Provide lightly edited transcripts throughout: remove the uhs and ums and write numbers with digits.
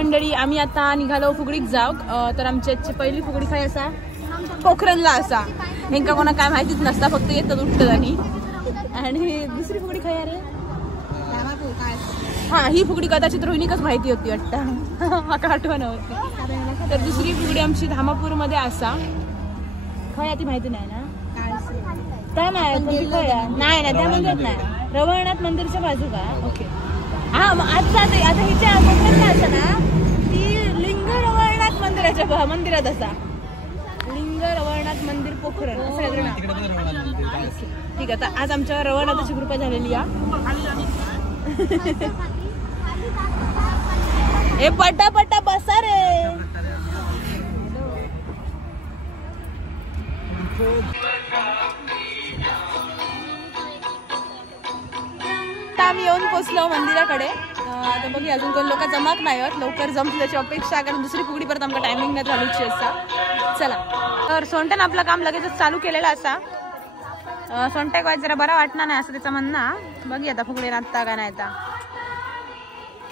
मंडळी आम्ही आता निघालो फुगडीक जाऊक. तर आमची आजची पहिली फुगडी काय असा पोखरणला असा. नेमका कोणा काय माहितीच नसता, फक्त येतात उठतात. आणि दुसरी फुगडी काय रे? हा, ही फुगडी कदाचित रोहिणीकच माहिती होती वाटतं, माका आठवण होती. तर दुसरी फुगडी आमची धामापूर मध्ये असा. खय ती माहिती नाही ना? काय नाही नाही त्या मंदिरात नाही, रवळनाथ मंदिरच्या बाजू का? ओके. हा आता हिच्या पोखरणला असा ना, ती लिंग रवळनाथ मंदिराच्या मंदिरात असा. लिंग रवळनाथ मंदिर पोखरण असं काहीतरी ना. ठीक आहे. आज आमच्या रवळनाथाची कृपा झालेली आहे. हे पटापटा बसा रे. आम्ही येऊन पोचलो मंदिराकडे. आता बघूया अजून कोण लोक जमाक नाही होत, लवकर जमतील त्याची अपेक्षा, कारण दुसरी फुगडी परत आमका टायमिंग नाही घालूची असा. चला. तर सोंट्यानं आपलं काम लगेचच चालू केलेलं असा. सोंट्याक वाज जरा बरा वाटणार नाही असं त्याचं म्हणणं. बघूया आता फुगडी नाचता का नाही.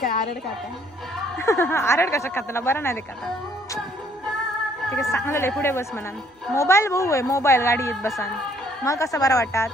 काय आरड खाता? आरड कशा खाताला बरं नाही देखा. ठीक आहे, चांगलं पुढे बस म्हणा. मोबाईल बघू आहे, मोबाईल गाडी येत बसान मग कसं बरं वाटतात.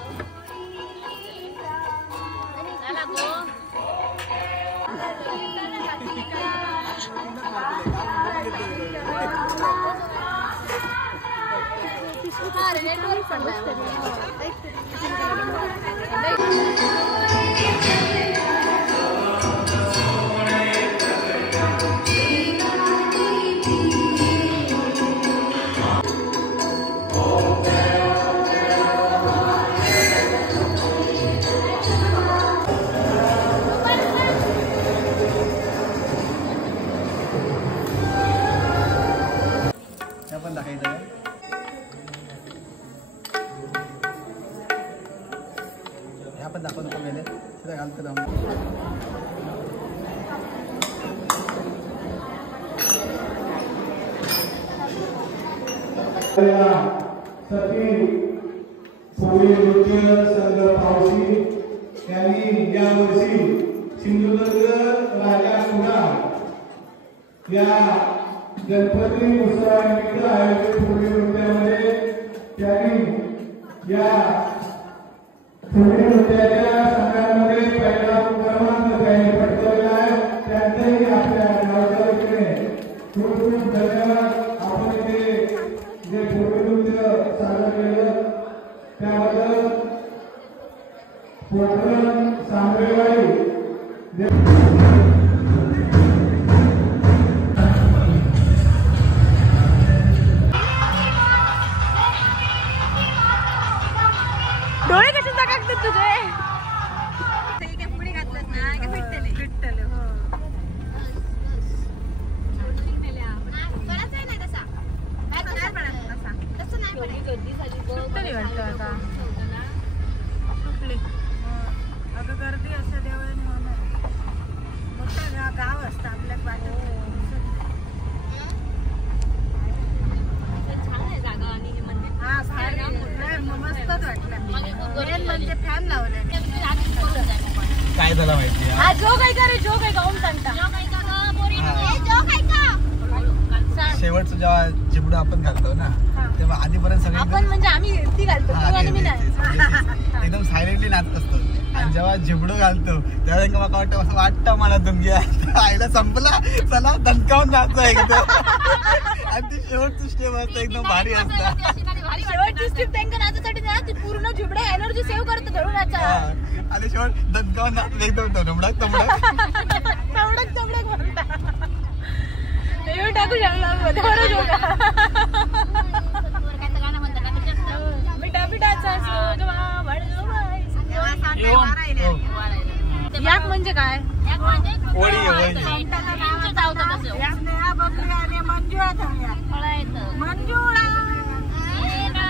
सती फुगडी नृत्य संघ पावसी यांनी यावर्षी सिंधुदुर्ग राजा कुडाळ या गणपती उत्सवानिमित्त आयोजित फुगडी नृत्यामध्ये त्यांनी या फुगडी नृत्याच्या संघामध्ये पहिला क्रमांक त्यांनी पटकावला आहे. त्यांचंही आपल्या गावच्या वतीने खूप खूप धन्यवाद. आपण इथे जे फुगडी नृत्य सादर केलं त्याबद्दल पोखरण सांगरेवाडी डोळे कसे चकाकतात तुझे? अगं गर्दी असं देवळी मोठं गाव असतं आपल्या मस्तच वाटलं. म्हणजे फॅन लावले. काय झालं माहिती? हा जोक आहे का रे? जोक आहे का? ओम सांगता. शेवटचं जेव्हा चिबडू आपण घालतो ना, तेव्हा आधीपर्यंत सगळे आपण म्हणजे आम्ही ती घालतो आणि मी नाही एकदम सायलेंटली नाचत असतो. आणि जेव्हा झिबडू घालतो तेव्हा मला वाटतं असं वाटतं मला तुम्ही आईला संपला चला दणकावून नाचतो एकदम. आणि ती शेवटची स्टेप असतं एकदम भारी असतं. शेवटची स्टेप त्यांना नाचासाठी ना ती पूर्ण झिबड्या एनर्जी सेव्ह करतो धरूनाचा. आणि शेवट दणकावून नाचत एकदम तमडक तमडक तमडक तमडक म्हणता. येऊ टाकू शकला बिटा बिटाचा याक म्हणजे काय?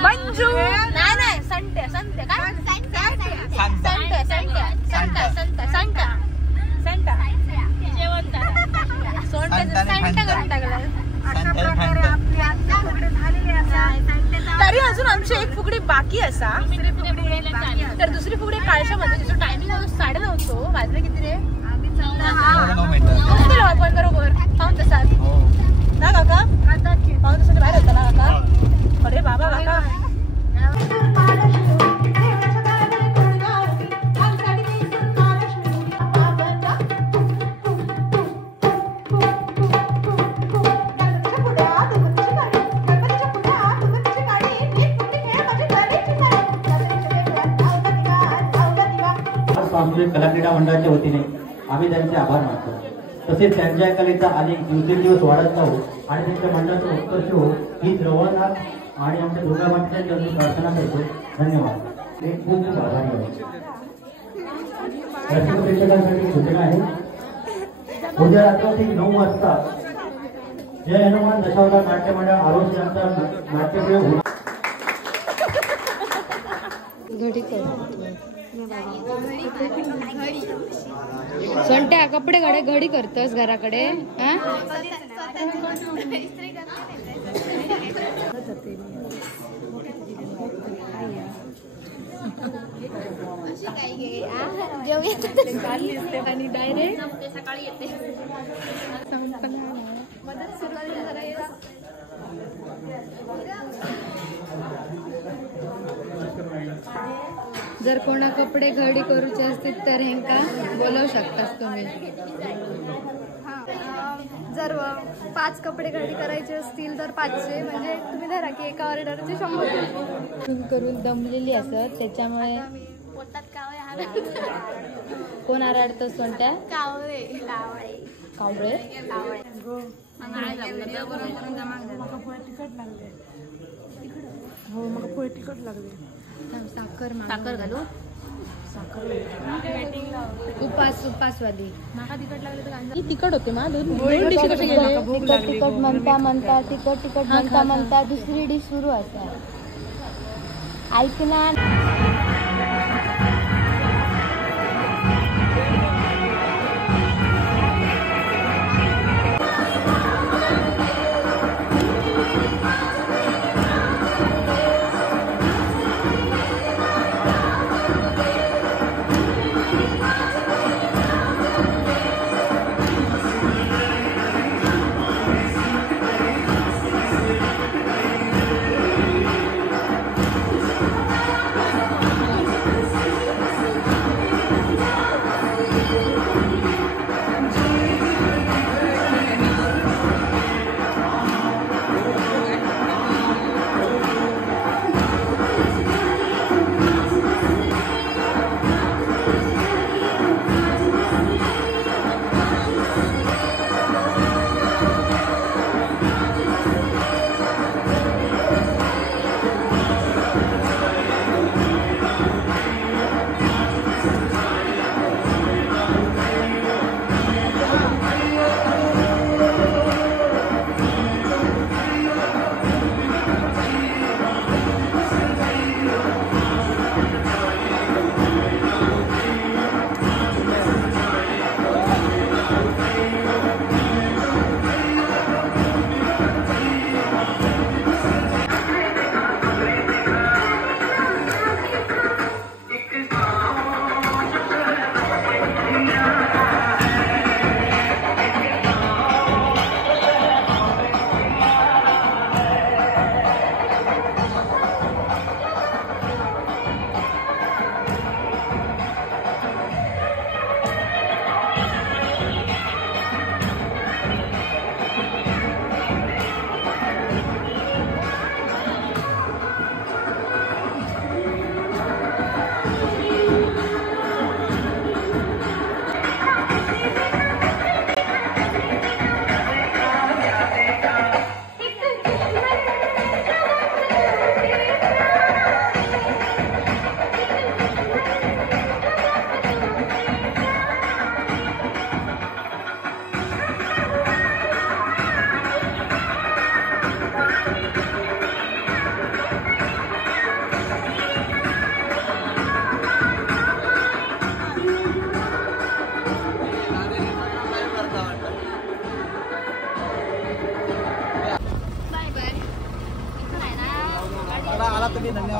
मंजू नाही नाही संटे संटे काय संटे संटे संटा संटा संटा संटा तरी अजून आमची एक फुगडी बाकी असा. तर दुसरी फुगडी काळशामध्ये तिचं टायमिंग 9:30 वाजले किती रे? 9 मिनिटं पण बरोबर पाहून तसाच हो ना काका पाहून तसं बाहेर होता ना काका अरे बाबा काका सांस्कृतिक कलाक्रीडा मंडळाच्या वतीने आम्ही त्यांचे आभार मानतो. तसेच त्यांच्या कलेचा अनेक दिवसेंदिवस वाढत राहू आणि त्यांच्या मंडळाचं उत्कर्ष हो हीच रवळनाथ आणि आमच्या दुर्गा मातेच्या चरणी प्रार्थना करतो. धन्यवाद. ते खूप खूप आभारी आहे. रसिक प्रेक्षकांसाठी सूचना आहे, उद्या रात्री ठीक 9 वाजता जय हनुमान दशावतार नाट्य मंडळ आरोग्य यांचा नाट्यप्रयोग होणार. सोंट्या कपडे घडे घडी करतस घराकडे आणि डायरेक्ट सकाळी येते. जर कोणा कपडे घडी करूचे असतील तर हेंका बोलावू शकतास तुम्ही. जर 5 कपडे घडी करायचे असतील तर 500, म्हणजे तुम्ही धरा की एका ऑर्डरचे 100 करून दमलेली असत त्याच्यामुळे पोटात कावळे कोण आराडतो सोंट्या कावळे कावळे हो मग पोहे तिखट लागले. साखर साखर घालू उपासवादी माका तिखट लागले तर तिखट होते मा दोन डिश कसे गेले. तिखट म्हणता तिखट म्हणता दुसरी डिश सुरू असा ऐक ना.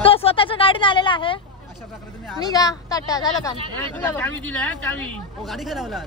तो स्वतःच्या गाडीने आलेला आहे. अशा प्रकारे तुम्ही निघा टाटा झालं का गाडी खरावला